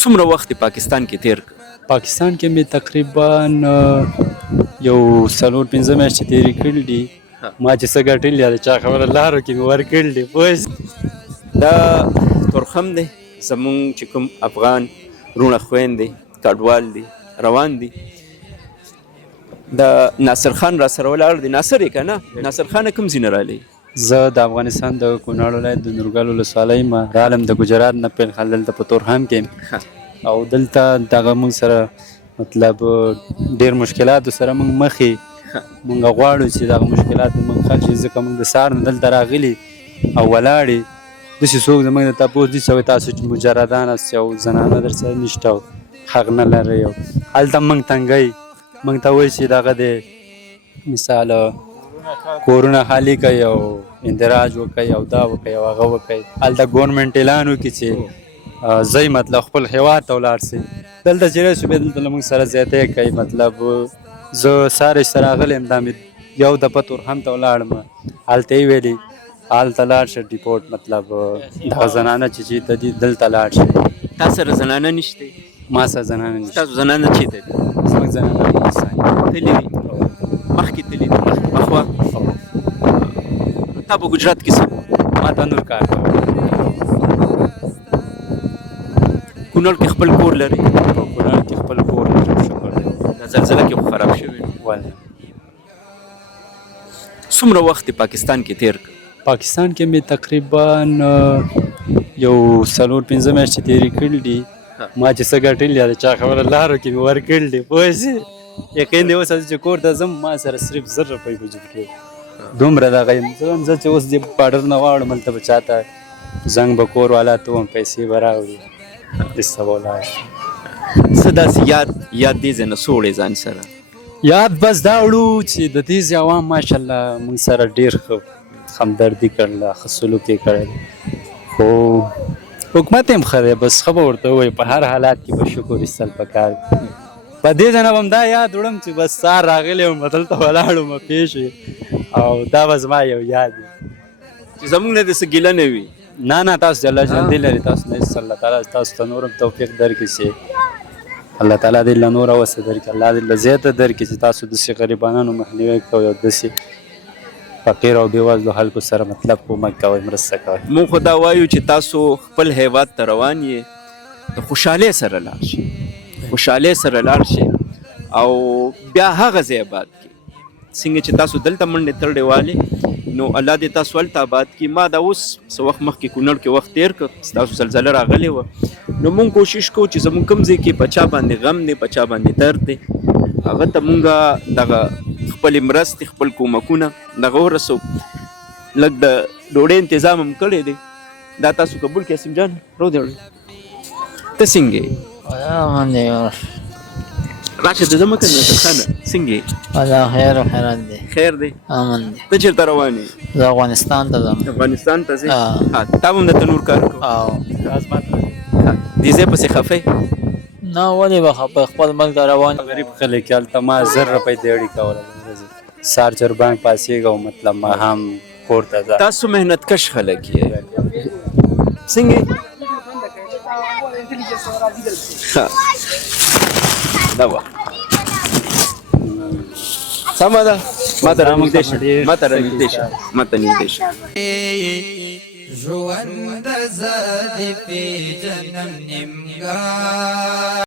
څومره وخت پاکستان کې تیر کړ؟ پاکستان کې مې تقریبا یو 4-5 میاشتې تېرې کړي دي. ما چې څه ګټلي د چا خبره لارو کې مې ورکړي دي پوه. دا تورخم دی زمونږ چې کوم افغان رونه خویندې کډوال دي روان دي. د ناصر خان را سره ولاړ دی. ناصر یې که نه؟ ناصر خان کوم ځای نه رالی؟ زه د افغانستان د کونړ ولایت د نورګل ولسوالۍ ما رالم د ګجرات نه پیل خل دلته په تورخم کې او دلته دغه موږ سره مطلب ډېر مشکلاتو سره موږ مخې موږ غواړو چې دغه مشکلات موږ حل شي ځکه موږ د سهار نه دلته راغلي او ولاړې داسې څوک زموږ نه تپوس دي چې تاسو چې مجردان یاست او زنانه در سره نشته او حق نه لرئ او هلته موږ تنګئ موږ ته وایي چې دغه د مثال کورونه خالي کوي او اندراج وکوي او دا وکوي او هغه وکوي. هلته ګورنمنټ اعلان وکړي چې ځئ مطلب خپل هیواد ته ولاړ سئ. دلته چې راشو بیا دلته له موږ سره زیاتی کوي. مطلب زه سهار چې راغلی یم دا مې یو دفعه تورخم ته ولاړم هلته یې ویلي هلته لاړ شه ډیپورټ مطلب دغه زنانه چې ته دي دلته لاړ شه. تا سره زنانه نشته؟ ما سره زنانه نشته. تاسو زنانه چېرته دي؟ زموږ زنانه افغانستان تللي دي مخکې تللي دي پخوا. تا په ګجرات کې څه؟ ما تندور کار کوم. کونړ کې خپل کور لري؟ په کونړ کې خپل کور لرم شکر دی. دا زلزله کې خو خراب شوی والله. څومره وخت پاکستان کې تیر کړ؟ پاکستان کې مې تقریبا یو 4-5 میاشتې تېرې کړي دي. ما چې څه ګټلي د چا خبره لارو کې مې ورکړي دي پوه شې. یقین دی اوس چې کور ته ځم ما سره صرف 1000 روپۍ په جیب کې دومره دغه یم. زه چې اوس دې پاډر نه واړم هلته به چاته زنګ به کور والا ته وم پیسې به راوړي دسته به ولاړ شم. څه داسې یاد دې ځای نه سوړې ځان سره؟ یاد بس دا وړو چې د دې ځای عوام ماشاءالله موږ سره ډېر ښه همدردي کړله ښه سلوک یې کړی خو حکومت هم ښه دی بس ښه به ورته ووایي په هر حالات کې به شکر ایستل پکار دی. په دې ځای نه به هم دا یاد وړم چې بس سهار راغلی وم دلته ولاړ وم پېښ او دا به زما یو یاد وي چې زموږ نه داسې ګیله نه وي. نه تاسو چې الله ژوندي لري تاسو نه هېڅ الله تعالی تاسو ته نور هم توفیق درکړي چې الله تعالی دې له نوره وسه درکړي الله دې له زیاته درکړي چې تاسو داسې غریبانو مخنیوی کوئ او داسې فقیر او بېوزلو خلکو سره مطلب کومک کوئ مرسته کوئ. موږ خو دا وایو چې تاسو خپل هیواد ته روان یې د خوشحالۍ سره لاړ شئ خوشحالۍ سره لاړ شئ او بیا هغه ځای آباد کړئ څنګه چې تاسو دلته منډې ترړې والې نو الله دې تاسو هلته آباد کړي. ما دا اوس څه وخت مخکې کونړ کې وخت تېر کړ ستاسو زلزله راغلې وه نو مونږ کوشش کوو چې زمونږ کوم ځای کې په چا باندې غم دی په چا باندې درد دی هغه ته مونږ دغه خپلې مرستې خپل کومکونه دغه ورسو. لږ د ډوډۍ انتظام هم کړی دی. دا تاسو قبول کړئ اسیم جان رو دی ته څنګه یې؟ راشه د زمکه نه خانه څنګه یې؟ والله خیر و خیرات دی. خیر دی امن دی. ته چېرته روان یې؟ زه افغانستان ته ځم. افغانستان ته ځې؟ تا به هم د تنور کار کوو؟ دې ځای پسې خفه نه ولې به خفه خپل ملک ته روان غریب خلک هلته ما 1000 روپۍ دیوړي کوله سهار چربان پاسېږه او مطلب ما هم کور ته ځه. تاسو محنت کش خلک یې څنګه دا وه سمه ده ما ته رانږدې شه ما ته نږدې شه. ژوند زه دې پېژنم نیمګړی